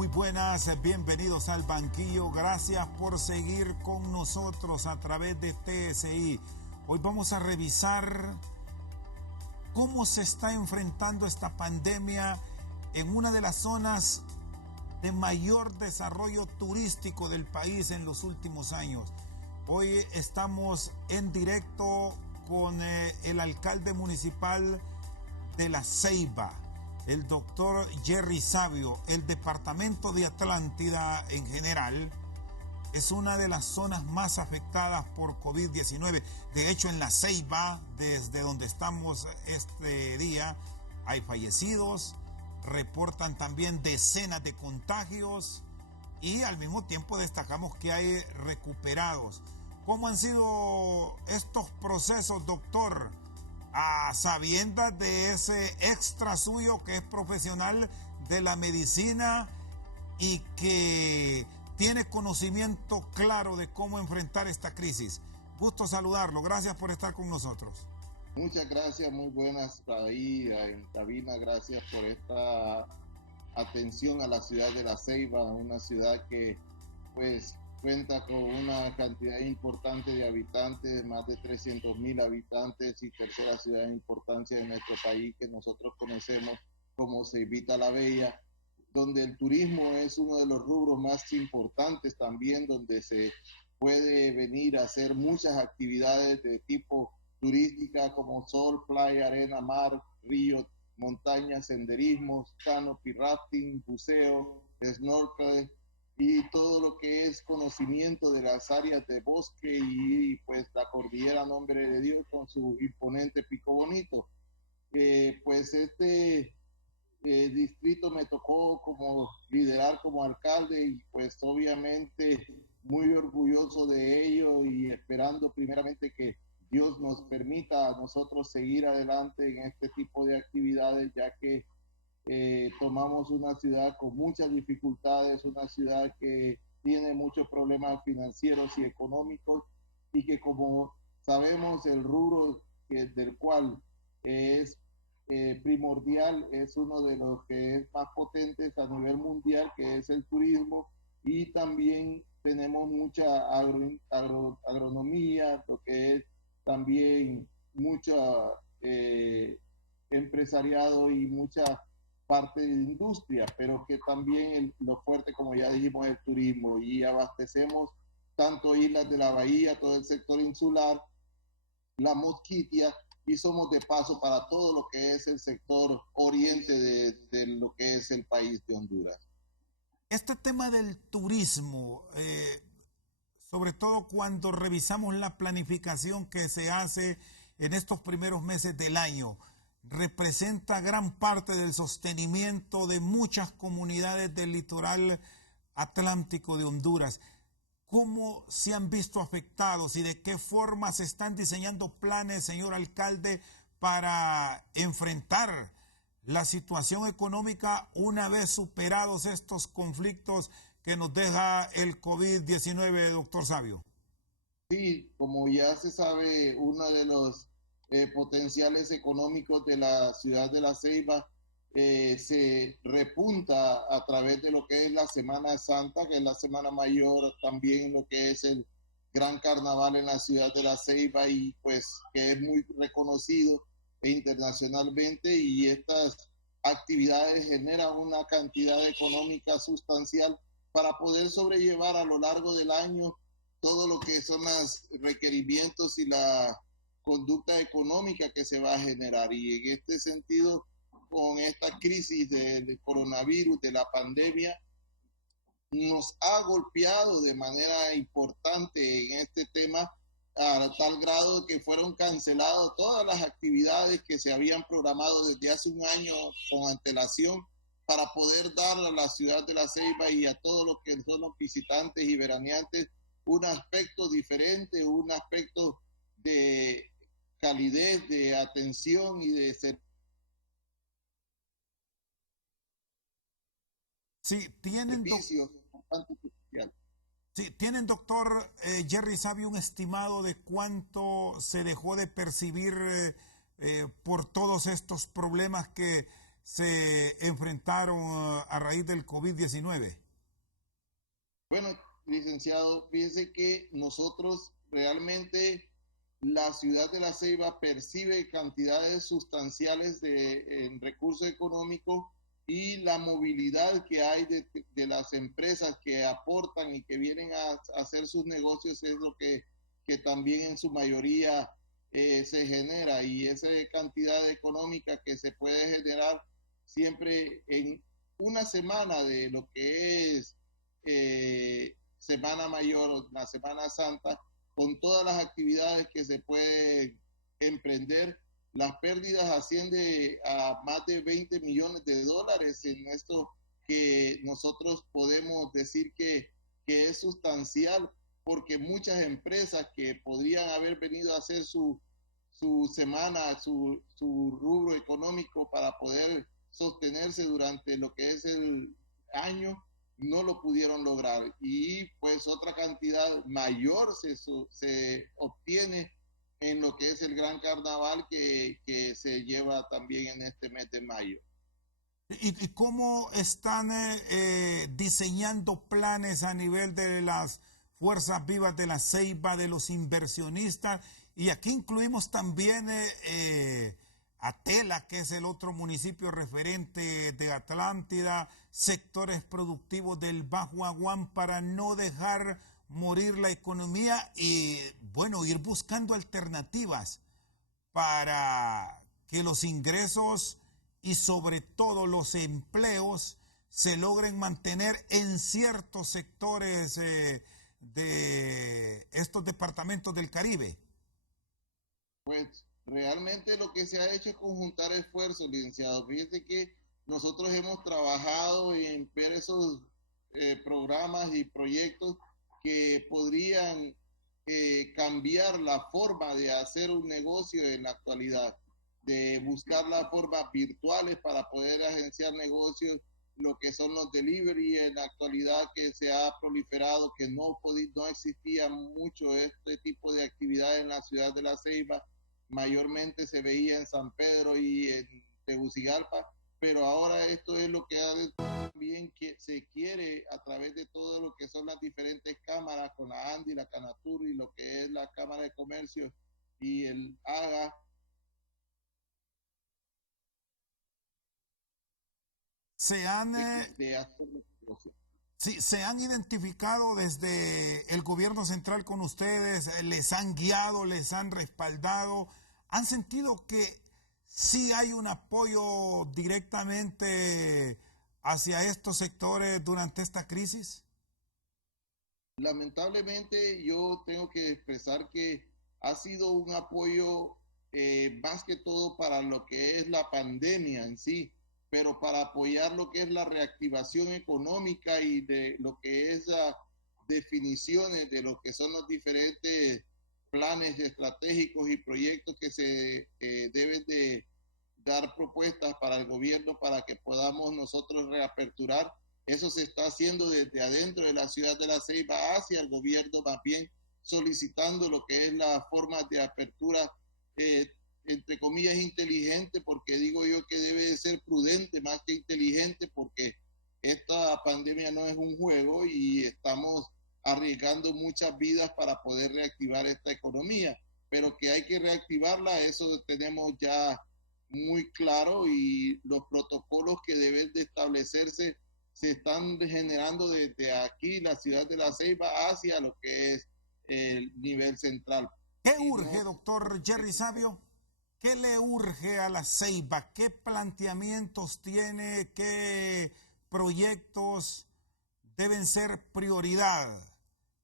Muy buenas, bienvenidos al banquillo. Gracias por seguir con nosotros a través de TSI. Hoy vamos a revisar cómo se está enfrentando esta pandemia en una de las zonas de mayor desarrollo turístico del país en los últimos años. Hoy estamos en directo con el alcalde municipal de La Ceiba, el doctor Jerry Sabio. El departamento de Atlántida en general es una de las zonas más afectadas por COVID-19. De hecho, en La Ceiba, desde donde estamos este día, hay fallecidos, reportan también decenas de contagios y al mismo tiempo destacamos que hay recuperados. ¿Cómo han sido estos procesos, doctor? A sabiendas de ese extra suyo que es profesional de la medicina y que tiene conocimiento claro de cómo enfrentar esta crisis. Gusto saludarlo, gracias por estar con nosotros. Muchas gracias, muy buenas ahí en cabina, gracias por esta atención a la ciudad de La Ceiba, una ciudad que pues cuenta con una cantidad importante de habitantes, más de 300,000 habitantes, y tercera ciudad de importancia de nuestro país que nosotros conocemos como Ceibita la Bella, donde el turismo es uno de los rubros más importantes también, donde se puede venir a hacer muchas actividades de tipo turística como sol, playa, arena, mar, río, montaña, senderismo, canopy, rafting, buceo, snorkel y todo lo que es conocimiento de las áreas de bosque y pues la cordillera Nombre de Dios con su imponente Pico Bonito. Pues este distrito me tocó como liderar como alcalde y pues obviamente muy orgulloso de ello y esperando primeramente que Dios nos permita a nosotros seguir adelante en este tipo de actividades, ya que tomamos una ciudad con muchas dificultades, una ciudad que tiene muchos problemas financieros y económicos y que, como sabemos, el rubro del cual es primordial es uno de los que es más potentes a nivel mundial, que es el turismo, y también tenemos mucha agronomía, lo que es también mucha empresariado y mucha parte de industria, pero que también lo fuerte, como ya dijimos, es el turismo, y abastecemos tanto islas de la bahía, todo el sector insular, la Mosquitia, y somos de paso para todo lo que es el sector oriente de lo que es el país de Honduras. Este tema del turismo, sobre todo cuando revisamos la planificación que se hace en estos primeros meses del año, representa gran parte del sostenimiento de muchas comunidades del litoral atlántico de Honduras. ¿Cómo se han visto afectados y de qué forma se están diseñando planes, señor alcalde, para enfrentar la situación económica una vez superados estos conflictos que nos deja el COVID-19, doctor Sabio? Sí, como ya se sabe, uno de los potenciales económicos de la ciudad de La Ceiba se repunta a través de lo que es la Semana Santa, que es la Semana Mayor, también lo que es el Gran Carnaval en la ciudad de La Ceiba, y pues que es muy reconocido internacionalmente, y estas actividades generan una cantidad económica sustancial para poder sobrellevar a lo largo del año todo lo que son los requerimientos y la conducta económica que se va a generar. Y en este sentido, con esta crisis del coronavirus, de la pandemia, nos ha golpeado de manera importante en este tema, a tal grado que fueron canceladas todas las actividades que se habían programado desde hace un año con antelación para poder darle a la ciudad de La Ceiba y a todos los que son los visitantes y veraneantes un aspecto diferente, un aspecto de calidez, de atención y de servicio. Sí, tienen, ¿tienen, doctor Jerry Sabio, un estimado de cuánto se dejó de percibir por todos estos problemas que se enfrentaron a raíz del COVID-19? Bueno, licenciado, fíjese que nosotros realmente la ciudad de La Ceiba percibe cantidades sustanciales en recursos económicos y la movilidad que hay de las empresas que aportan y que vienen a hacer sus negocios es lo que también en su mayoría se genera, y esa cantidad económica que se puede generar siempre en una semana de lo que es Semana Mayor, la Semana Santa, con todas las actividades que se pueden emprender, las pérdidas ascienden a más de 20 millones de dólares en esto, que nosotros podemos decir que es sustancial, porque muchas empresas que podrían haber venido a hacer su semana, su rubro económico para poder sostenerse durante lo que es el año, no lo pudieron lograr, y pues otra cantidad mayor se obtiene en lo que es el gran carnaval que se lleva también en este mes de mayo. ¿Y cómo están diseñando planes a nivel de las fuerzas vivas de La Ceiba, de los inversionistas? Y aquí incluimos también a Tela, que es el otro municipio referente de Atlántida, sectores productivos del Bajo Aguán, para no dejar morir la economía y, bueno, ir buscando alternativas para que los ingresos y sobre todo los empleos se logren mantener en ciertos sectores de estos departamentos del Caribe. Pues realmente lo que se ha hecho es conjuntar esfuerzos, licenciado. Fíjese que nosotros hemos trabajado en ver esos programas y proyectos que podrían cambiar la forma de hacer un negocio en la actualidad, de buscar las formas virtuales para poder agenciar negocios, lo que son los delivery en la actualidad, que se ha proliferado, que no existía mucho este tipo de actividad en la ciudad de La Ceiba, mayormente se veía en San Pedro y en Tegucigalpa, pero ahora esto es lo que también que se quiere a través de todo lo que son las diferentes cámaras, con la ANDI, la Canatur y lo que es la Cámara de Comercio y el AGA. Se han, sí, se han identificado desde el gobierno central con ustedes, les han guiado, les han respaldado, han sentido que sí hay un apoyo directamente hacia estos sectores durante esta crisis. Lamentablemente yo tengo que expresar que ha sido un apoyo más que todo para lo que es la pandemia en sí, pero para apoyar lo que es la reactivación económica y de lo que es las definiciones de lo que son los diferentes planes estratégicos y proyectos que se deben de dar propuestas para el gobierno para que podamos nosotros reaperturar. Eso se está haciendo desde adentro de la ciudad de La Ceiba hacia el gobierno, más bien solicitando lo que es la forma de apertura, entre comillas, inteligente, porque digo yo que debe de ser prudente más que inteligente, porque esta pandemia no es un juego y estamos arriesgando muchas vidas para poder reactivar esta economía, pero que hay que reactivarla, eso tenemos ya muy claro, y los protocolos que deben de establecerse se están generando desde aquí, la ciudad de La Ceiba, hacia lo que es el nivel central. ¿Qué urge, doctor Jerry Sabio? ¿Qué le urge a La Ceiba? ¿Qué planteamientos tiene? ¿Qué proyectos deben ser prioridad?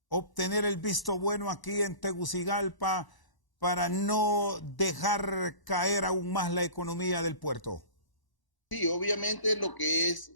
Obtener el visto bueno aquí en Tegucigalpa para no dejar caer aún más la economía del puerto. Sí, obviamente lo que es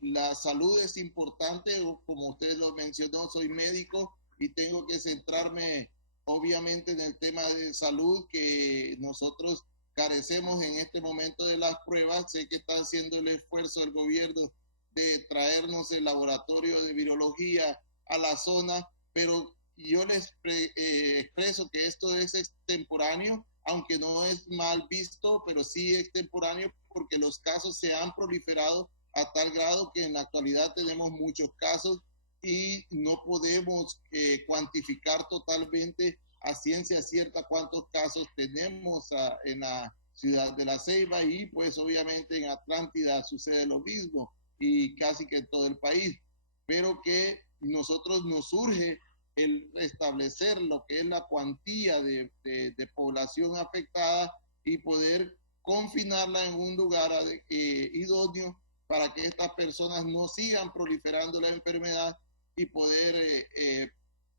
la salud es importante, como usted lo mencionó, soy médico y tengo que centrarme obviamente en el tema de salud, que nosotros carecemos en este momento de las pruebas. Sé que está haciendo el esfuerzo el gobierno de traernos el laboratorio de virología a la zona, pero yo les expreso que esto es extemporáneo, aunque no es mal visto, pero sí extemporáneo, porque los casos se han proliferado a tal grado que en la actualidad tenemos muchos casos y no podemos cuantificar totalmente a ciencia cierta cuántos casos tenemos en la ciudad de La Ceiba, y pues obviamente en Atlántida sucede lo mismo y casi que en todo el país, pero que nosotros nos surge el establecer lo que es la cuantía de población afectada y poder confinarla en un lugar idóneo para que estas personas no sigan proliferando la enfermedad y poder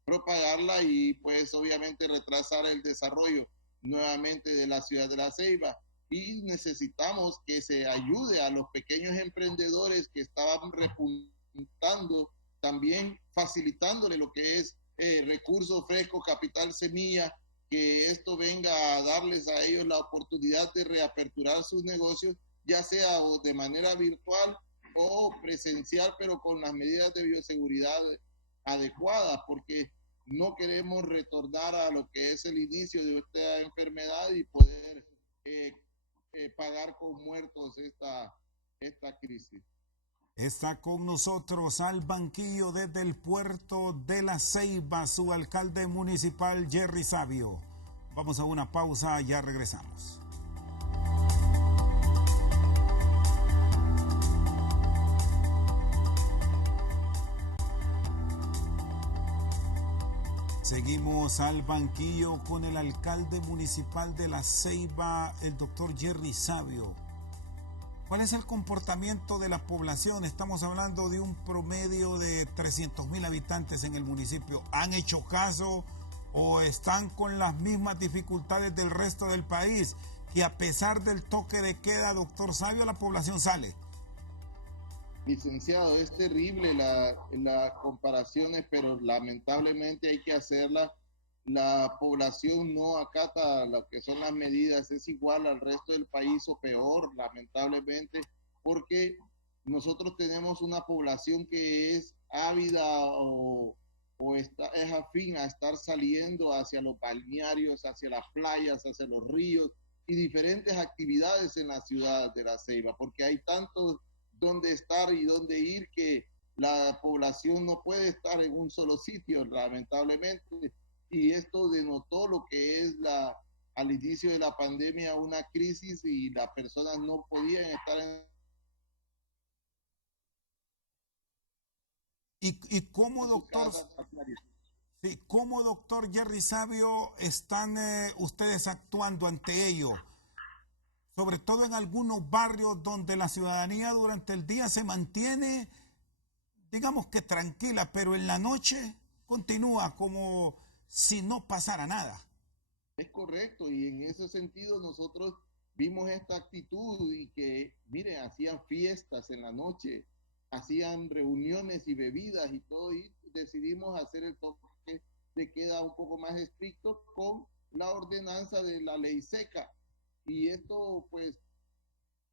propagarla y pues obviamente retrasar el desarrollo nuevamente de la ciudad de La Ceiba. Y necesitamos que se ayude a los pequeños emprendedores que estaban repuntando, también facilitándole lo que es recursos frescos, capital semilla, que esto venga a darles a ellos la oportunidad de reaperturar sus negocios, ya sea de manera virtual o presencial, pero con las medidas de bioseguridad adecuadas, porque no queremos retornar a lo que es el inicio de esta enfermedad y poder pagar con muertos esta crisis. Está con nosotros al banquillo desde el puerto de La Ceiba, su alcalde municipal, Jerry Sabio. Vamos a una pausa, ya regresamos. Seguimos al banquillo con el alcalde municipal de La Ceiba, el doctor Jerry Sabio. ¿Cuál es el comportamiento de la población? Estamos hablando de un promedio de 300,000 habitantes en el municipio. ¿Han hecho caso o están con las mismas dificultades del resto del país? Que a pesar del toque de queda, doctor Sabio, la población sale. Licenciado, es terrible las comparaciones, pero lamentablemente hay que hacerlas. La población no acata lo que son las medidas, es igual al resto del país o peor, lamentablemente, porque nosotros tenemos una población que es ávida es afín a estar saliendo hacia los balnearios, hacia las playas, hacia los ríos y diferentes actividades en la ciudad de La Ceiba, porque hay tantos dónde estar y dónde ir que la población no puede estar en un solo sitio, lamentablemente. Y esto denotó lo que es al inicio de la pandemia una crisis y las personas no podían estar en... ¿Y cómo, doctor? Sí, ¿cómo, doctor Jerry Sabio, están ustedes actuando ante ello? Sobre todo en algunos barrios donde la ciudadanía durante el día se mantiene, digamos que tranquila, pero en la noche continúa como si no pasara nada. Es correcto, y en ese sentido nosotros vimos esta actitud y que, miren, hacían fiestas en la noche, hacían reuniones y bebidas y todo, y decidimos hacer el toque de queda un poco más estricto con la ordenanza de la ley seca. Y esto pues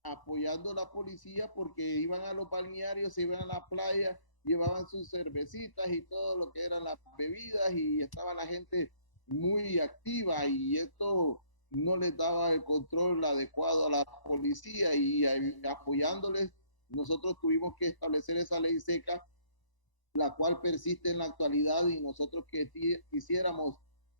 apoyando a la policía porque iban a los balnearios, se iban a la playa, llevaban sus cervecitas y todo lo que eran las bebidas y estaba la gente muy activa y esto no les daba el control adecuado a la policía y apoyándoles nosotros tuvimos que establecer esa ley seca, la cual persiste en la actualidad y nosotros quisiéramos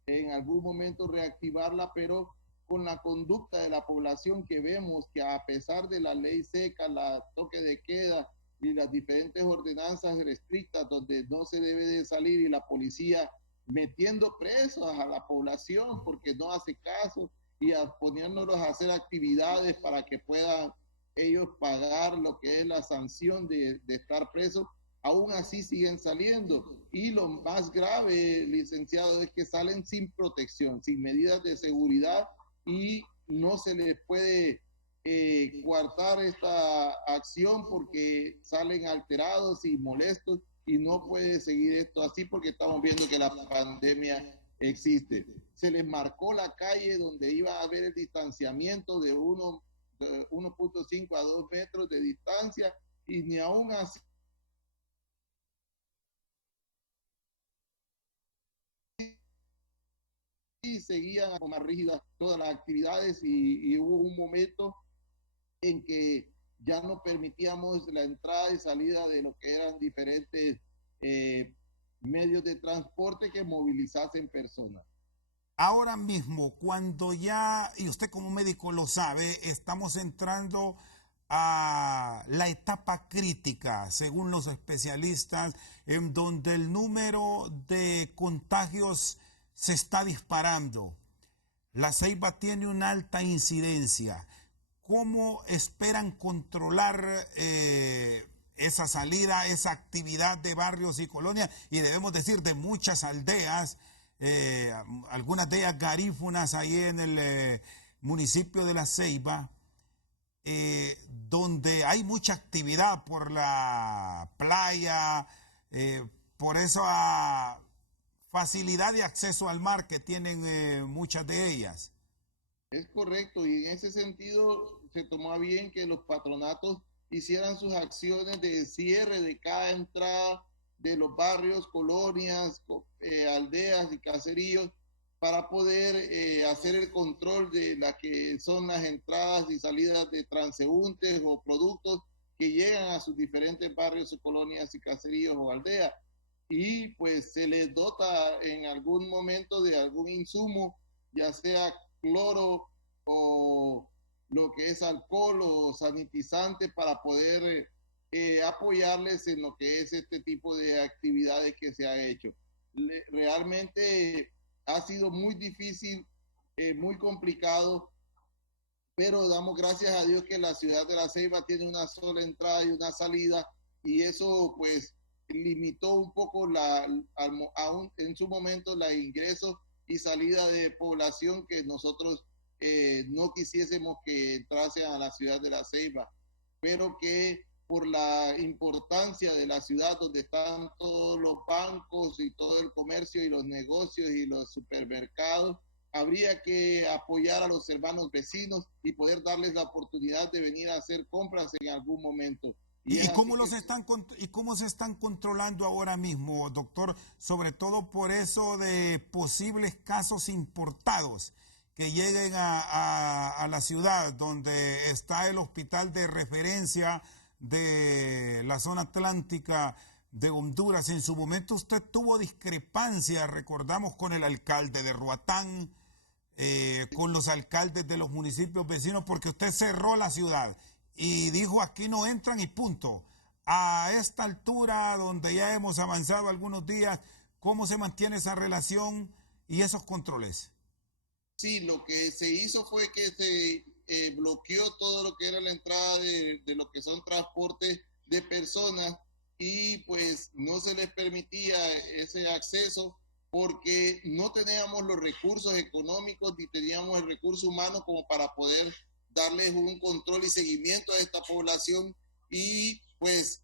en algún momento reactivarla, pero con la conducta de la población que vemos que a pesar de la ley seca, la toque de queda y las diferentes ordenanzas restrictas donde no se debe de salir y la policía metiendo presos a la población porque no hace caso y poniéndolos a hacer actividades para que puedan ellos pagar lo que es la sanción de estar presos, aún así siguen saliendo. Y lo más grave, licenciado, es que salen sin protección, sin medidas de seguridad y no se les puede coartar esta acción porque salen alterados y molestos y no puede seguir esto así porque estamos viendo que la pandemia existe. Se les marcó la calle donde iba a haber el distanciamiento de 1.5 a 2 metros de distancia y ni aún así seguían más rígidas todas las actividades y hubo un momento en que ya no permitíamos la entrada y salida de lo que eran diferentes medios de transporte que movilizasen personas. Ahora mismo, cuando ya, y usted como médico lo sabe, estamos entrando a la etapa crítica, según los especialistas, en donde el número de contagios se está disparando. La Ceiba tiene una alta incidencia. ¿Cómo esperan controlar esa salida, esa actividad de barrios y colonias? Y debemos decir de muchas aldeas, algunas de ellas garífunas ahí en el municipio de La Ceiba, donde hay mucha actividad por la playa, por esa facilidad de acceso al mar que tienen muchas de ellas. Es correcto, y en ese sentido se tomó a bien que los patronatos hicieran sus acciones de cierre de cada entrada de los barrios, colonias, aldeas y caseríos para poder hacer el control de la que son las entradas y salidas de transeúntes o productos que llegan a sus diferentes barrios, colonias y caseríos o aldeas. Y pues se les dota en algún momento de algún insumo, ya sea cloro o lo que es alcohol o sanitizante para poder apoyarles en lo que es este tipo de actividades que se ha hecho. Realmente ha sido muy difícil, muy complicado, pero damos gracias a Dios que la ciudad de La Ceiba tiene una sola entrada y una salida, y eso pues limitó un poco en su momento la ingreso y salida de población que nosotros no quisiésemos que entrase a la ciudad de La Ceiba, pero que por la importancia de la ciudad donde están todos los bancos y todo el comercio y los negocios y los supermercados, habría que apoyar a los hermanos vecinos y poder darles la oportunidad de venir a hacer compras en algún momento. ¿Y cómo y cómo se están controlando ahora mismo, doctor? Sobre todo por eso de posibles casos importados que lleguen a la ciudad donde está el hospital de referencia de la zona atlántica de Honduras. En su momento usted tuvo discrepancias, recordamos, con el alcalde de Roatán, con los alcaldes de los municipios vecinos, porque usted cerró la ciudad y dijo aquí no entran y punto. A esta altura, donde ya hemos avanzado algunos días, ¿cómo se mantiene esa relación y esos controles? Sí, lo que se hizo fue que se bloqueó todo lo que era la entrada de lo que son transportes de personas y pues no se les permitía ese acceso porque no teníamos los recursos económicos ni teníamos el recurso humano como para poder darles un control y seguimiento a esta población, y pues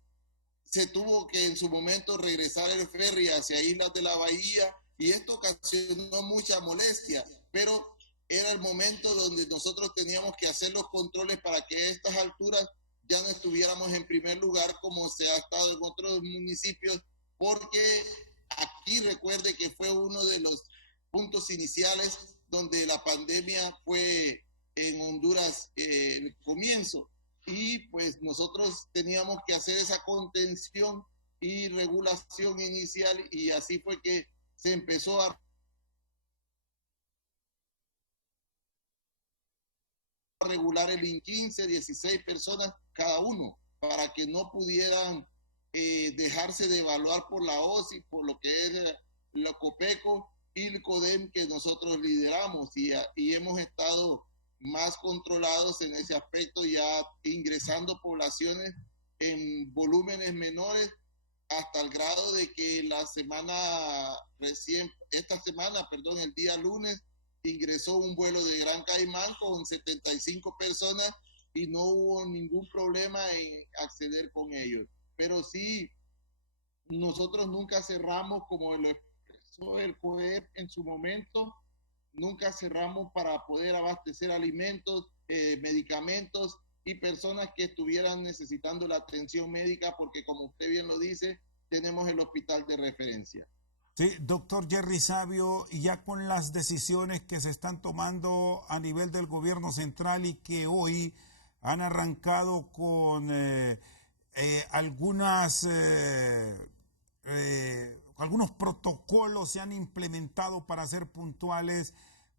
se tuvo que en su momento regresar el ferry hacia Islas de la Bahía y esto ocasionó mucha molestia, pero era el momento donde nosotros teníamos que hacer los controles para que a estas alturas ya no estuviéramos en primer lugar como se ha estado en otros municipios, porque aquí recuerde que fue uno de los puntos iniciales donde la pandemia fue en Honduras el comienzo, y pues nosotros teníamos que hacer esa contención y regulación inicial, y así fue que se empezó a regular el IN 15, 16 personas cada uno, para que no pudieran dejarse de evaluar por la OSI, por lo que es la COPECO y el CODEM que nosotros lideramos, y hemos estado más controlados en ese aspecto, ya ingresando poblaciones en volúmenes menores, hasta el grado de que esta semana, perdón, el día lunes, ingresó un vuelo de Gran Caimán con 75 personas y no hubo ningún problema en acceder con ellos. Pero sí, nosotros nunca cerramos, como lo expresó el COEP en su momento, nunca cerramos para poder abastecer alimentos, medicamentos y personas que estuvieran necesitando la atención médica, porque como usted bien lo dice, tenemos el hospital de referencia. Sí, doctor Jerry Sabio, y ya con las decisiones que se están tomando a nivel del gobierno central y que hoy han arrancado con algunos protocolos se han implementado para ser puntuales,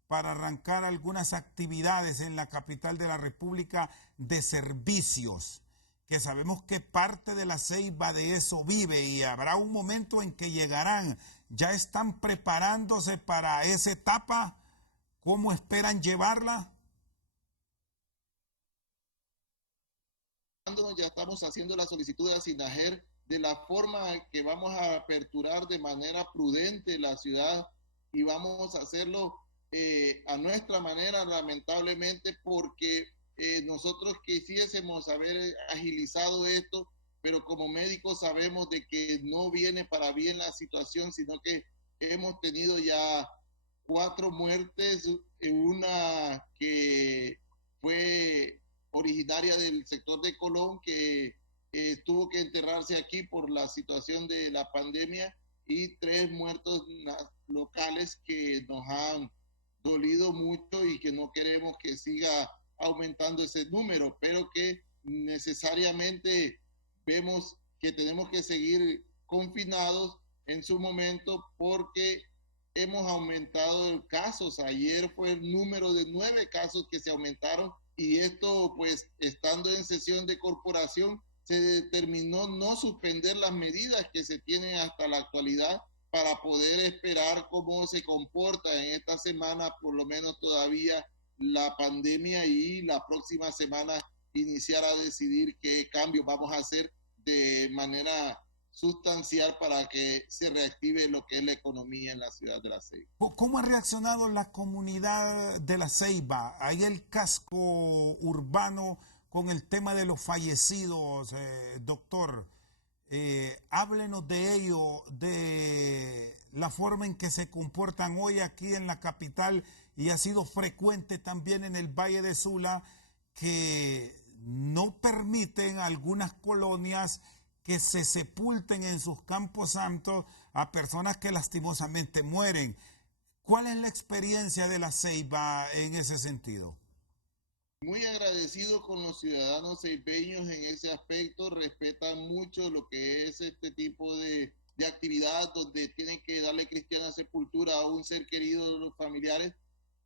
para arrancar algunas actividades en la capital de la República de servicios, que sabemos que parte de la Ceiba de eso vive y habrá un momento en que llegarán. ¿Ya están preparándose para esa etapa? ¿Cómo esperan llevarla? Ya estamos haciendo la solicitud a SINAJER de la forma que vamos a aperturar de manera prudente la ciudad y vamos a hacerlo a nuestra manera, lamentablemente, porque nosotros quisiésemos haber agilizado esto, pero como médicos sabemos de que no viene para bien la situación, sino que hemos tenido ya 4 muertes, una que fue originaria del sector de Colón, que tuvo que enterrarse aquí por la situación de la pandemia, y 3 muertos locales que nos han dolido mucho y que no queremos que siga aumentando ese número, pero que necesariamente vemos que tenemos que seguir confinados en su momento porque hemos aumentado casos. Ayer fue el número de 9 casos que se aumentaron y esto, pues, estando en sesión de corporación, se determinó no suspender las medidas que se tienen hasta la actualidad para poder esperar cómo se comporta en esta semana, por lo menos todavía, la pandemia, y la próxima semana iniciar a decidir qué cambios vamos a hacer de manera sustancial para que se reactive lo que es la economía en la ciudad de La Ceiba. ¿Cómo ha reaccionado la comunidad de La Ceiba? Hay el casco urbano con el tema de los fallecidos, doctor. Háblenos de ello, de la forma en que se comportan hoy aquí en la capital, y ha sido frecuente también en el Valle de Sula, que no permiten algunas colonias que se sepulten en sus campos santos a personas que lastimosamente mueren. ¿Cuál es la experiencia de La Ceiba en ese sentido? Muy agradecido con los ciudadanos ceibeños en ese aspecto, respetan mucho lo que es este tipo de actividad donde tienen que darle cristiana sepultura a un ser querido de los familiares.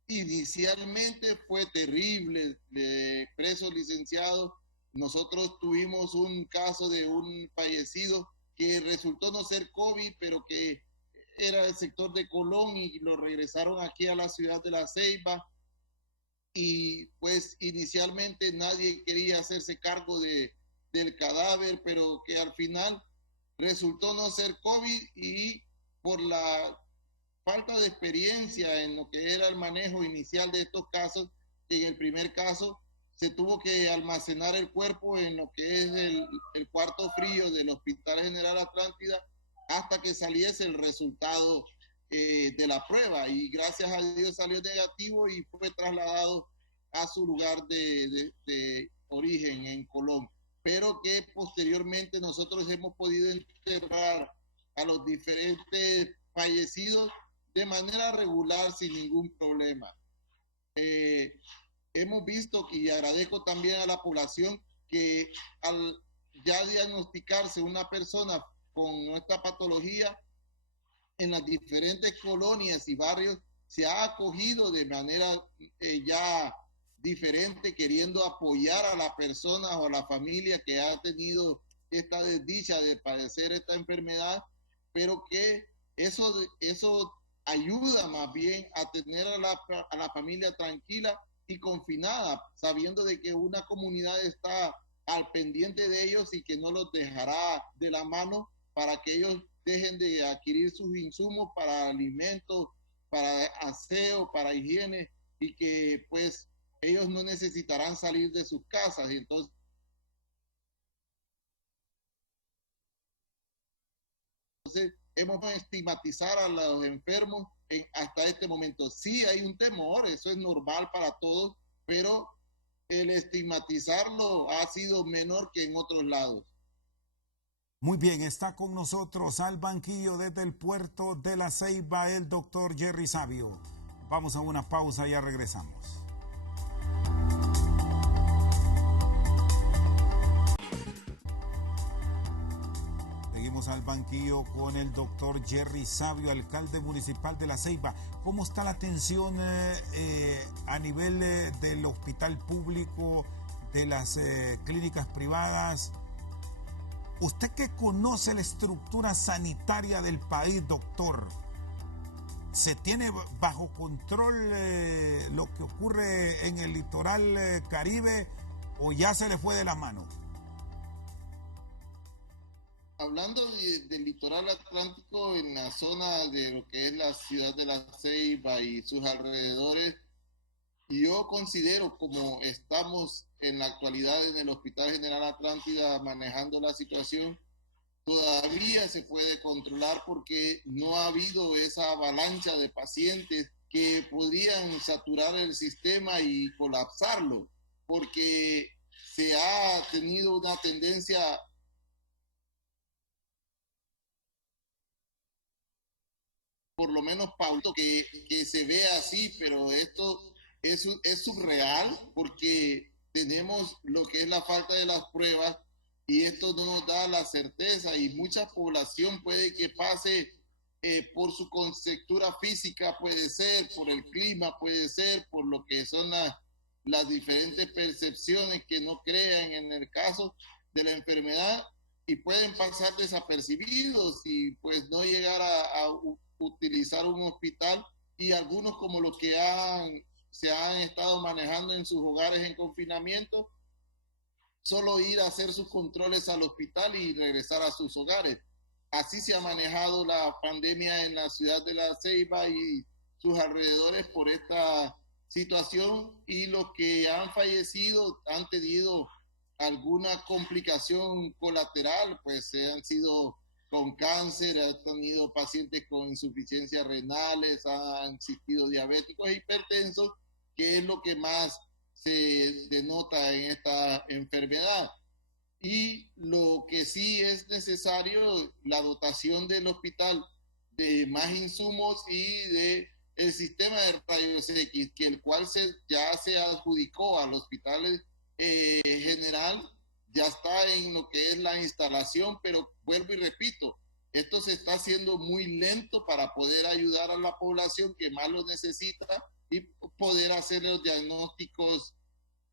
Inicialmente fue terrible, de presos licenciados. Nosotros tuvimos un caso de un fallecido que resultó no ser COVID, pero que era del sector de Colón y lo regresaron aquí a la ciudad de La Ceiba. Y pues inicialmente nadie quería hacerse cargo del cadáver, pero que al final resultó no ser COVID, y por la falta de experiencia en lo que era el manejo inicial de estos casos, en el primer caso se tuvo que almacenar el cuerpo en lo que es el cuarto frío del Hospital General Atlántida hasta que saliese el resultado de la prueba, y gracias a Dios salió negativo y fue trasladado a su lugar de origen en Colón, pero que posteriormente nosotros hemos podido enterrar a los diferentes fallecidos de manera regular sin ningún problema. Hemos visto, y agradezco también a la población, que al ya diagnosticarse una persona con esta patología, en las diferentes colonias y barrios se ha acogido de manera ya diferente, queriendo apoyar a la persona o a la familia que ha tenido esta desdicha de padecer esta enfermedad, pero que eso ayuda más bien a tener a la familia tranquila y confinada, sabiendo de que una comunidad está al pendiente de ellos y que no los dejará de la mano para que ellos dejen de adquirir sus insumos para alimentos, para aseo, para higiene, y que pues ellos no necesitarán salir de sus casas. Y entonces hemos estigmatizar a los enfermos hasta este momento. Sí hay un temor, eso es normal para todos, pero el estigmatizarlo ha sido menor que en otros lados. Muy bien, está con nosotros al banquillo desde el puerto de La Ceiba el doctor Jerry Sabio. Vamos a una pausa y ya regresamos. al banquillo con el doctor Jerry Sabio, alcalde municipal de La Ceiba. ¿Cómo está la atención a nivel del hospital público, de las clínicas privadas? Usted que conoce la estructura sanitaria del país, doctor, ¿se tiene bajo control lo que ocurre en el litoral Caribe o ya se le fue de la mano? Hablando del litoral atlántico, en la zona de lo que es la ciudad de La Ceiba y sus alrededores, yo considero, como estamos en la actualidad en el Hospital General Atlántida manejando la situación, todavía se puede controlar porque no ha habido esa avalancha de pacientes que podrían saturar el sistema y colapsarlo, porque se ha tenido una tendencia por lo menos pauto que se vea así, pero esto es subreal porque tenemos lo que es la falta de las pruebas y esto no nos da la certeza y mucha población puede que pase por su conceptura física, puede ser por el clima, puede ser por lo que son las diferentes percepciones que no crean en el caso de la enfermedad y pueden pasar desapercibidos y pues no llegar a utilizar un hospital y algunos como los que se han estado manejando en sus hogares en confinamiento, solo ir a hacer sus controles al hospital y regresar a sus hogares. Así se ha manejado la pandemia en la ciudad de La Ceiba y sus alrededores por esta situación y los que han fallecido han tenido alguna complicación colateral, pues han sido con cáncer, han tenido pacientes con insuficiencias renales, han existido diabéticos e hipertensos, que es lo que más se denota en esta enfermedad. Y lo que sí es necesario, la dotación del hospital de más insumos y de el sistema de rayos X, que el cual ya se adjudicó al hospital general, ya está en lo que es la instalación, pero vuelvo y repito, esto se está haciendo muy lento para poder ayudar a la población que más lo necesita y poder hacer los diagnósticos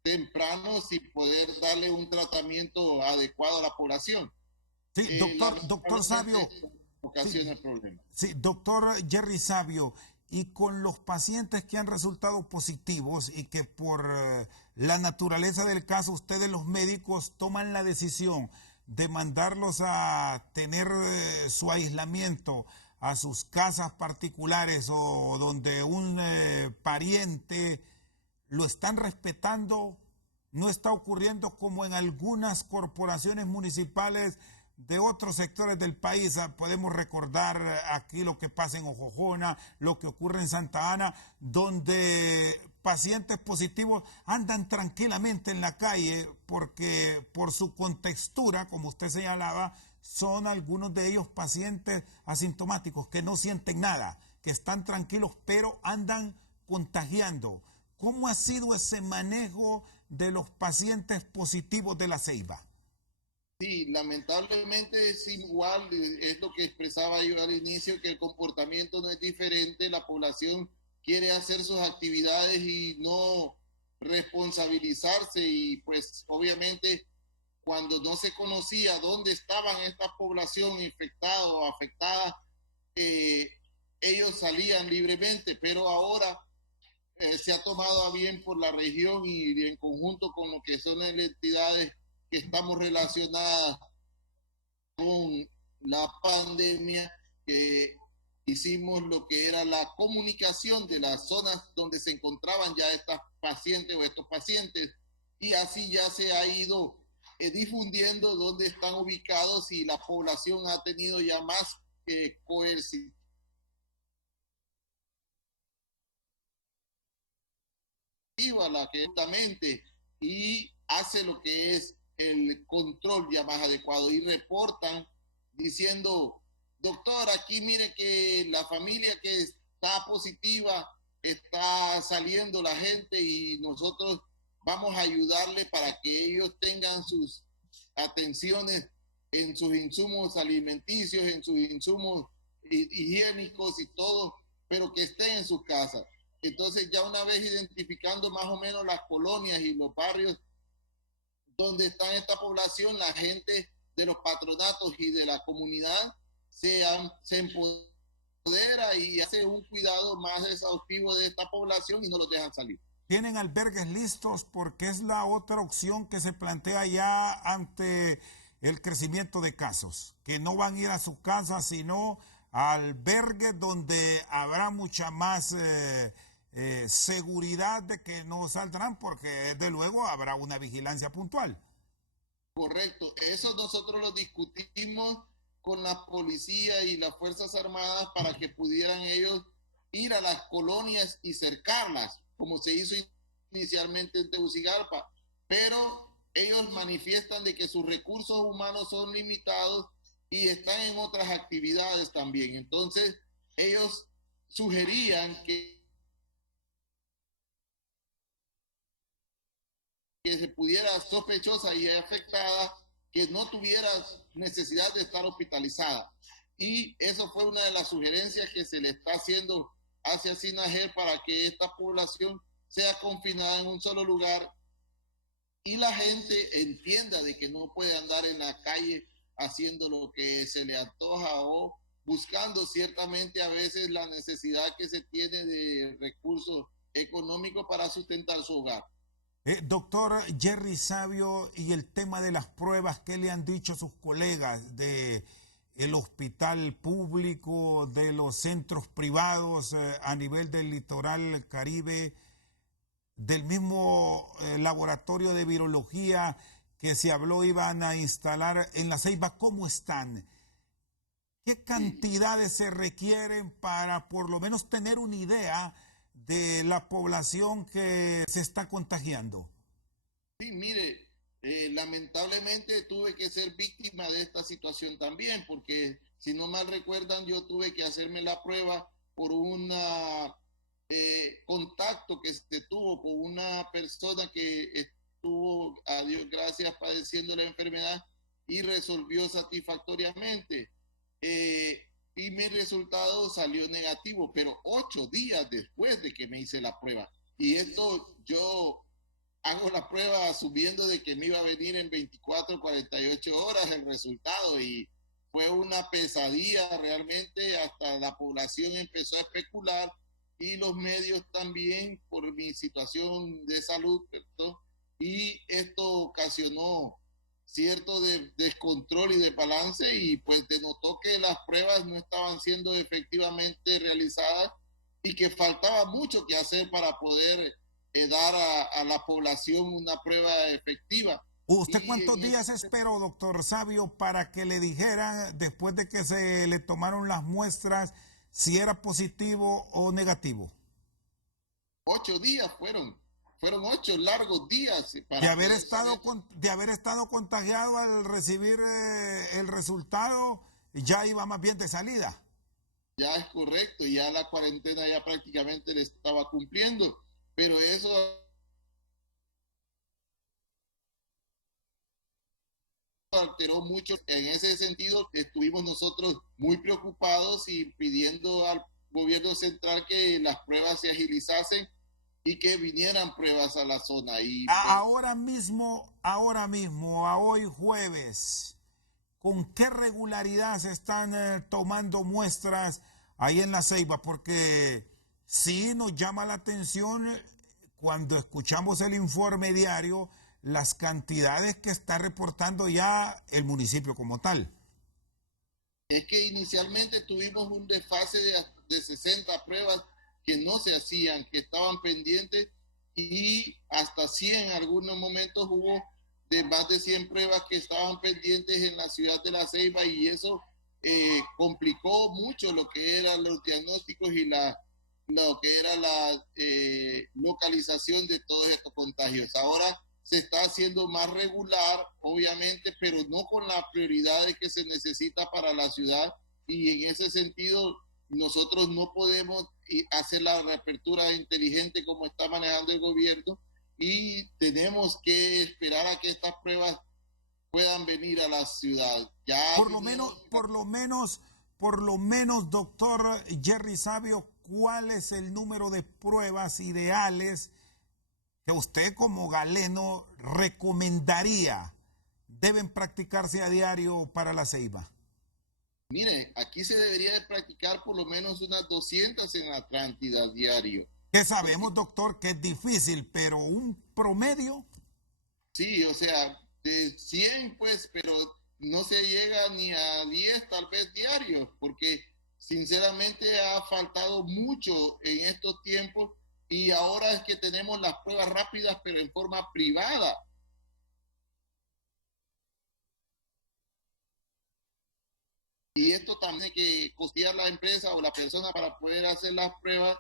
tempranos y poder darle un tratamiento adecuado a la población. Sí, doctor Sabio. Ocasiona problemas. Sí, doctor Jerry Sabio, y con los pacientes que han resultado positivos y que por la naturaleza del caso ustedes los médicos toman la decisión de mandarlos a tener su aislamiento a sus casas particulares o donde un pariente, ¿lo están respetando? ¿No está ocurriendo como en algunas corporaciones municipales de otros sectores del país? Podemos recordar aquí lo que pasa en Ojojona, lo que ocurre en Santa Ana, donde pacientes positivos andan tranquilamente en la calle porque por su contextura, como usted señalaba, son algunos de ellos pacientes asintomáticos que no sienten nada, que están tranquilos pero andan contagiando. ¿Cómo ha sido ese manejo de los pacientes positivos de La Ceiba? Sí, lamentablemente es igual, es lo que expresaba yo al inicio, que el comportamiento no es diferente, la población quiere hacer sus actividades y no responsabilizarse y pues obviamente cuando no se conocía dónde estaban esta población infectada o afectada, ellos salían libremente, pero ahora se ha tomado a bien por la región y en conjunto con lo que son las entidades que estamos relacionadas con la pandemia, hicimos lo que era la comunicación de las zonas donde se encontraban ya estas pacientes o estos pacientes y así ya se ha ido difundiendo dónde están ubicados y la población ha tenido ya más coerción la que justamente y hace lo que es el control ya más adecuado y reportan diciendo, doctor, aquí mire que la familia que está positiva está saliendo la gente y nosotros vamos a ayudarle para que ellos tengan sus atenciones en sus insumos alimenticios, en sus insumos higiénicos y todo, pero que estén en sus casas. Entonces ya una vez identificando más o menos las colonias y los barrios donde está esta población, la gente de los patronatos y de la comunidad se empodera y hace un cuidado más exhaustivo de esta población y no los dejan salir. ¿Tienen albergues listos? Porque es la otra opción que se plantea ya ante el crecimiento de casos, que no van a ir a su casa, sino a albergues donde habrá mucha más seguridad de que no saldrán, porque desde luego habrá una vigilancia puntual. Correcto, eso nosotros lo discutimos con la policía y las Fuerzas Armadas para que pudieran ellos ir a las colonias y cercarlas, como se hizo inicialmente en Tegucigalpa, pero ellos manifiestan de que sus recursos humanos son limitados y están en otras actividades también. Entonces, ellos sugerían que se pudiera sospechosa y afectada, que no tuviera necesidad de estar hospitalizada. Y eso fue una de las sugerencias que se le está haciendo hacia Sinajer para que esta población sea confinada en un solo lugar y la gente entienda de que no puede andar en la calle haciendo lo que se le antoja o buscando ciertamente a veces la necesidad que se tiene de recursos económicos para sustentar su hogar. Doctor Jerry Sabio, y el tema de las pruebas, ¿qué le han dicho sus colegas de el hospital público, de los centros privados a nivel del litoral Caribe, del mismo laboratorio de virología que se habló iban a instalar en La Ceiba? ¿Cómo están? ¿Qué cantidades se requieren para por lo menos tener una idea de la población que se está contagiando? Sí, mire, lamentablemente tuve que ser víctima de esta situación también, porque si no mal recuerdan, yo tuve que hacerme la prueba por un contacto que se tuvo con una persona que estuvo, a Dios gracias, padeciendo la enfermedad y resolvió satisfactoriamente. Eh, y mi resultado salió negativo, pero 8 días después de que me hice la prueba. Y esto yo hago la prueba asumiendo de que me iba a venir en 24, 48 horas el resultado y fue una pesadilla realmente, hasta la población empezó a especular y los medios también por mi situación de salud, ¿cierto? Y esto ocasionó cierto descontrol y desbalance y pues denotó que las pruebas no estaban siendo efectivamente realizadas y que faltaba mucho que hacer para poder dar a la población una prueba efectiva. ¿Usted cuántos días esperó, doctor Sabio, para que le dijeran, después de que se le tomaron las muestras, si era positivo o negativo? 8 días fueron 8 largos días. Para de haber estado contagiado al recibir el resultado, ya iba más bien de salida. Ya es correcto, ya la cuarentena ya prácticamente le estaba cumpliendo, pero eso alteró mucho. En ese sentido, estuvimos nosotros muy preocupados y pidiendo al gobierno central que las pruebas se agilizasen y que vinieran pruebas a la zona. Y ahora mismo, a hoy jueves, ¿con qué regularidad se están tomando muestras ahí en La Ceiba? Porque sí nos llama la atención cuando escuchamos el informe diario, las cantidades que está reportando ya el municipio como tal. Es que inicialmente tuvimos un desfase de 60 pruebas que no se hacían, que estaban pendientes, y hasta 100 en algunos momentos hubo de más de 100 pruebas que estaban pendientes en la ciudad de La Ceiba, y eso complicó mucho lo que eran los diagnósticos y lo que era la localización de todos estos contagios. Ahora se está haciendo más regular, obviamente, pero no con la prioridad que se necesita para la ciudad, y en ese sentido nosotros no podemos hacer la reapertura inteligente como está manejando el gobierno, y tenemos que esperar a que estas pruebas puedan venir a la ciudad. Ya por lo menos, doctor Jerry Sabio, ¿cuál es el número de pruebas ideales que usted como galeno recomendaría deben practicarse a diario para la ceiba? Mire, aquí se debería de practicar por lo menos unas 200 en Atlántida diario. Que sabemos, doctor, que es difícil, pero un promedio. Sí, o sea, de 100 pues, pero no se llega ni a 10 tal vez diarios, porque sinceramente ha faltado mucho en estos tiempos y ahora es que tenemos las pruebas rápidas, pero en forma privada. Y esto también hay que costear la empresa o la persona para poder hacer las pruebas,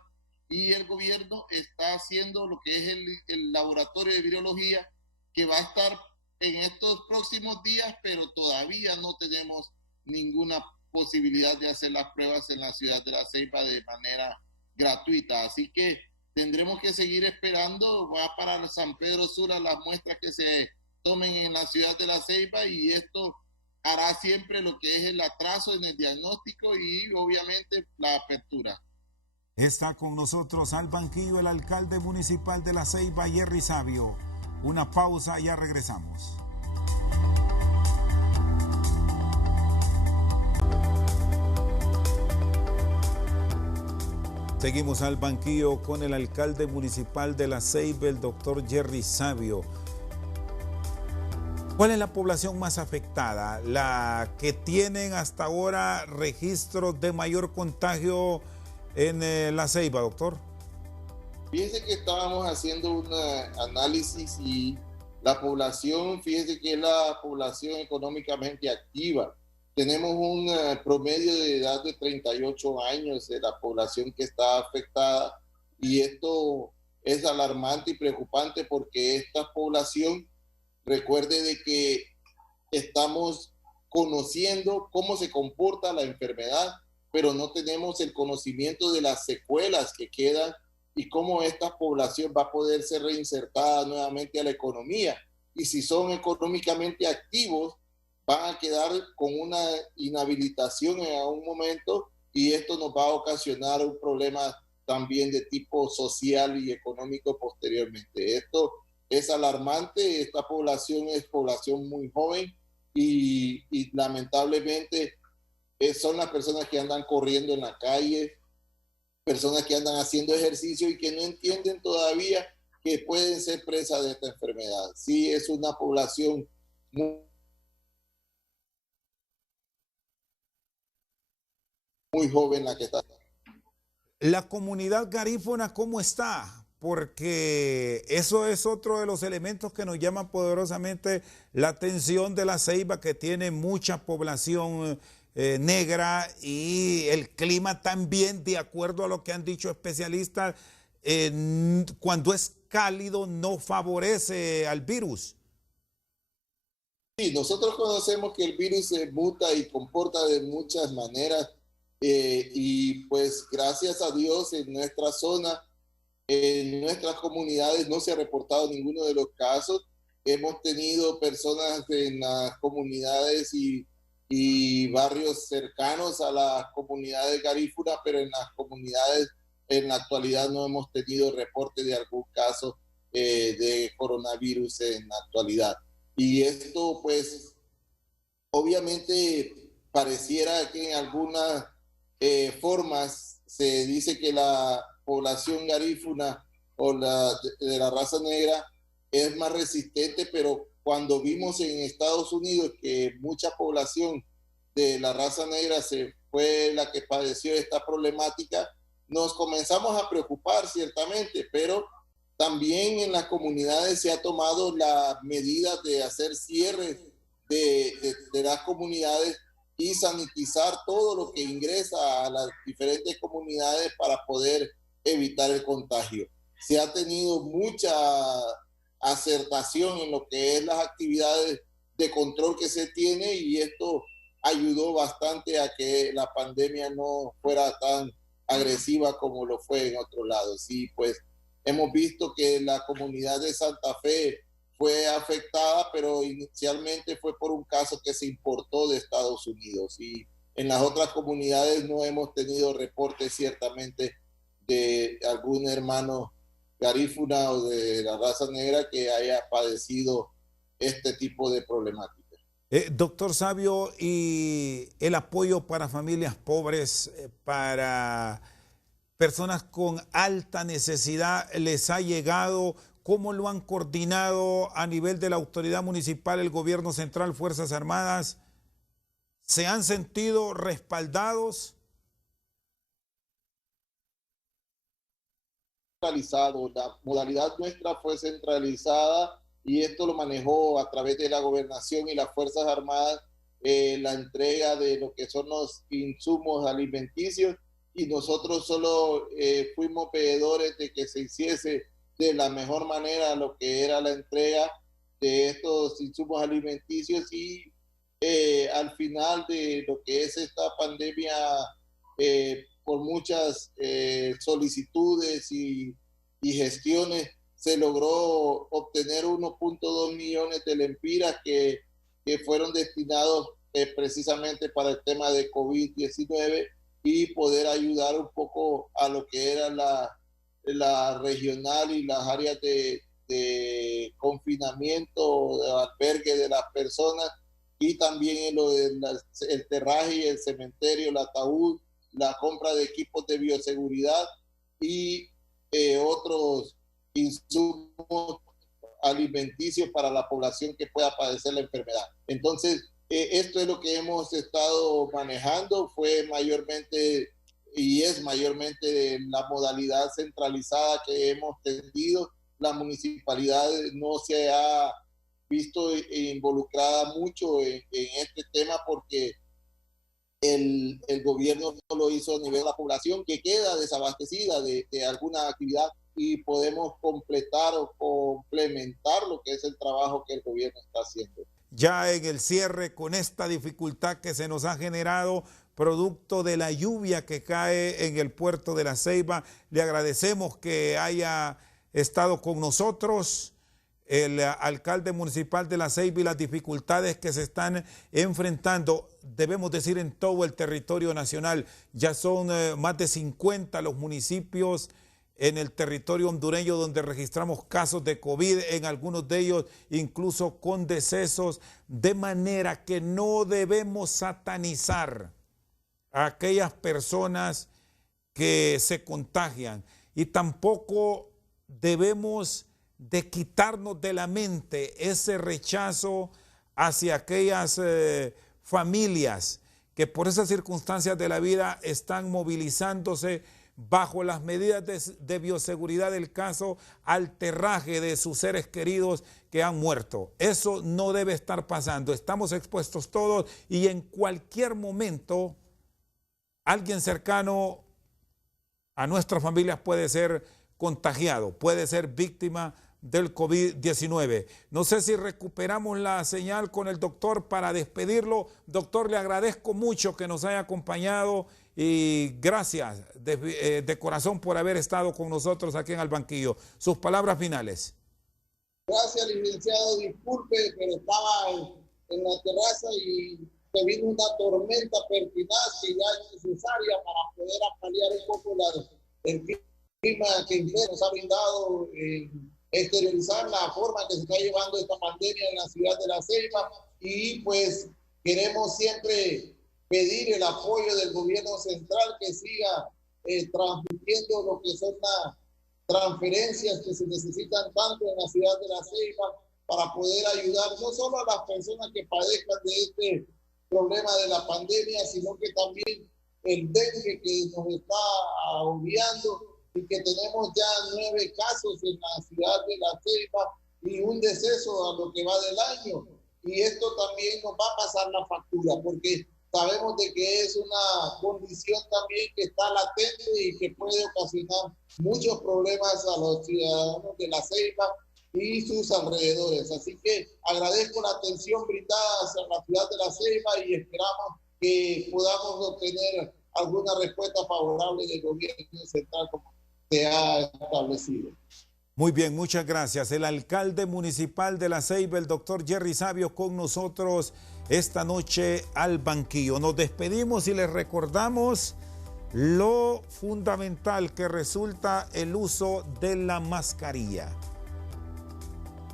y el gobierno está haciendo lo que es el laboratorio de virología, que va a estar en estos próximos días, pero todavía no tenemos ninguna posibilidad de hacer las pruebas en la ciudad de La Ceiba de manera gratuita. Así que tendremos que seguir esperando. Va para San Pedro Sula las muestras que se tomen en la ciudad de La Ceiba, y esto hará siempre lo que es el atraso en el diagnóstico y obviamente la apertura. Está con nosotros al banquillo el alcalde municipal de La Ceiba, Jerry Sabio. Una pausa, ya regresamos. Seguimos al banquillo con el alcalde municipal de La Ceiba, el doctor Jerry Sabio. ¿Cuál es la población más afectada? ¿La que tienen hasta ahora registros de mayor contagio en La Ceiba, doctor? Fíjese que estábamos haciendo un análisis y la población, fíjese que es la población económicamente activa. Tenemos un promedio de edad de 38 años de la población que está afectada, y esto es alarmante y preocupante porque esta población, recuerde de que estamos conociendo cómo se comporta la enfermedad, pero no tenemos el conocimiento de las secuelas que quedan y cómo esta población va a poder ser reinsertada nuevamente a la economía. Y si son económicamente activos, van a quedar con una inhabilitación en algún momento, y esto nos va a ocasionar un problema también de tipo social y económico posteriormente. Esto es alarmante. Esta población es población muy joven y lamentablemente son las personas que andan corriendo en la calle, personas que andan haciendo ejercicio y que no entienden todavía que pueden ser presas de esta enfermedad. Sí, es una población muy joven la que está. La comunidad garífuna, ¿cómo está? Porque eso es otro de los elementos que nos llama poderosamente la atención de La Ceiba, que tiene mucha población negra, y el clima también, de acuerdo a lo que han dicho especialistas, cuando es cálido no favorece al virus. Sí, nosotros conocemos que el virus se muta y comporta de muchas maneras, y pues gracias a Dios en nuestra zona, en nuestras comunidades no se ha reportado ninguno de los casos. Hemos tenido personas en las comunidades y barrios cercanos a las comunidades garífunas, pero en las comunidades en la actualidad no hemos tenido reporte de algún caso de coronavirus en la actualidad. Y esto pues obviamente pareciera que en algunas formas se dice que la población garífuna o de la raza negra es más resistente, pero cuando vimos en Estados Unidos que mucha población de la raza negra se fue la que padeció esta problemática, nos comenzamos a preocupar ciertamente, pero también en las comunidades se ha tomado la medida de hacer cierres de las comunidades y sanitizar todo lo que ingresa a las diferentes comunidades para poder evitar el contagio. Se ha tenido mucha acertación en lo que es las actividades de control que se tiene, y esto ayudó bastante a que la pandemia no fuera tan agresiva como lo fue en otros lados. Sí, pues hemos visto que la comunidad de Santa Fe fue afectada, pero inicialmente fue por un caso que se importó de Estados Unidos, y en las otras comunidades no hemos tenido reportes ciertamente de algún hermano garífuna o de la raza negra que haya padecido este tipo de problemática. Doctor Savio, ¿y el apoyo para familias pobres, para personas con alta necesidad, les ha llegado? ¿Cómo lo han coordinado a nivel de la autoridad municipal, el gobierno central, Fuerzas Armadas? ¿Se han sentido respaldados? La modalidad nuestra fue centralizada, y esto lo manejó a través de la gobernación y las Fuerzas Armadas, la entrega de lo que son los insumos alimenticios, y nosotros solo fuimos veedores de que se hiciese de la mejor manera lo que era la entrega de estos insumos alimenticios, y al final de lo que es esta pandemia, por muchas solicitudes y gestiones, se logró obtener 1.2 millones de lempiras que fueron destinados precisamente para el tema de COVID-19, y poder ayudar un poco a lo que era la regional y las áreas de confinamiento, de albergue de las personas, y también en lo del terraje y el cementerio, el ataúd, la compra de equipos de bioseguridad y otros insumos alimenticios para la población que pueda padecer la enfermedad. Entonces, esto es lo que hemos estado manejando. Fue mayormente y es mayormente la modalidad centralizada que hemos tenido. La municipalidad no se ha visto involucrada mucho en este tema, porque el gobierno no lo hizo a nivel de la población que queda desabastecida de alguna actividad, y podemos completar o complementar lo que es el trabajo que el gobierno está haciendo. Ya en el cierre, con esta dificultad que se nos ha generado producto de la lluvia que cae en el puerto de La Ceiba, le agradecemos que haya estado con nosotros, el alcalde municipal de La Ceiba, y las dificultades que se están enfrentando, debemos decir, en todo el territorio nacional. Ya son más de 50 los municipios en el territorio hondureño donde registramos casos de COVID, en algunos de ellos incluso con decesos, de manera que no debemos satanizar a aquellas personas que se contagian, y tampoco debemos de quitarnos de la mente ese rechazo hacia aquellas familias que por esas circunstancias de la vida están movilizándose bajo las medidas de bioseguridad del caso, al terraje de sus seres queridos que han muerto. Eso no debe estar pasando. Estamos expuestos todos, y en cualquier momento alguien cercano a nuestras familias puede ser contagiado, puede ser víctima del COVID-19. No sé si recuperamos la señal con el doctor para despedirlo. Doctor, le agradezco mucho que nos haya acompañado, y gracias de corazón por haber estado con nosotros aquí en Al Banquillo. Sus palabras finales. Gracias, licenciado. Disculpe, pero estaba en la terraza y se vino una tormenta pertinaz que ya es necesaria para poder paliar un poco el clima que nos ha brindado, exteriorizar la forma que se está llevando esta pandemia en la ciudad de La Ceiba. Y pues queremos siempre pedir el apoyo del gobierno central, que siga transmitiendo lo que son las transferencias que se necesitan tanto en la ciudad de La Ceiba, para poder ayudar no solo a las personas que padezcan de este problema de la pandemia, sino que también el dengue que nos está agobiando, y que tenemos ya 9 casos en la ciudad de La Ceiba y un deceso a lo que va del año. Y esto también nos va a pasar la factura, porque sabemos de que es una condición también que está latente y que puede ocasionar muchos problemas a los ciudadanos de La Ceiba y sus alrededores. Así que agradezco la atención brindada hacia la ciudad de La Ceiba, y esperamos que podamos obtener alguna respuesta favorable del gobierno central como se ha establecido. Muy bien, muchas gracias. El alcalde municipal de La Ceiba, el doctor Jerry Sabio, con nosotros esta noche al banquillo. Nos despedimos y les recordamos lo fundamental que resulta el uso de la mascarilla.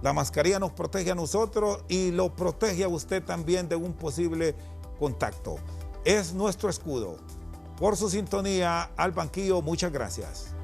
La mascarilla nos protege a nosotros y lo protege a usted también de un posible contacto. Es nuestro escudo. Por su sintonía al banquillo, muchas gracias.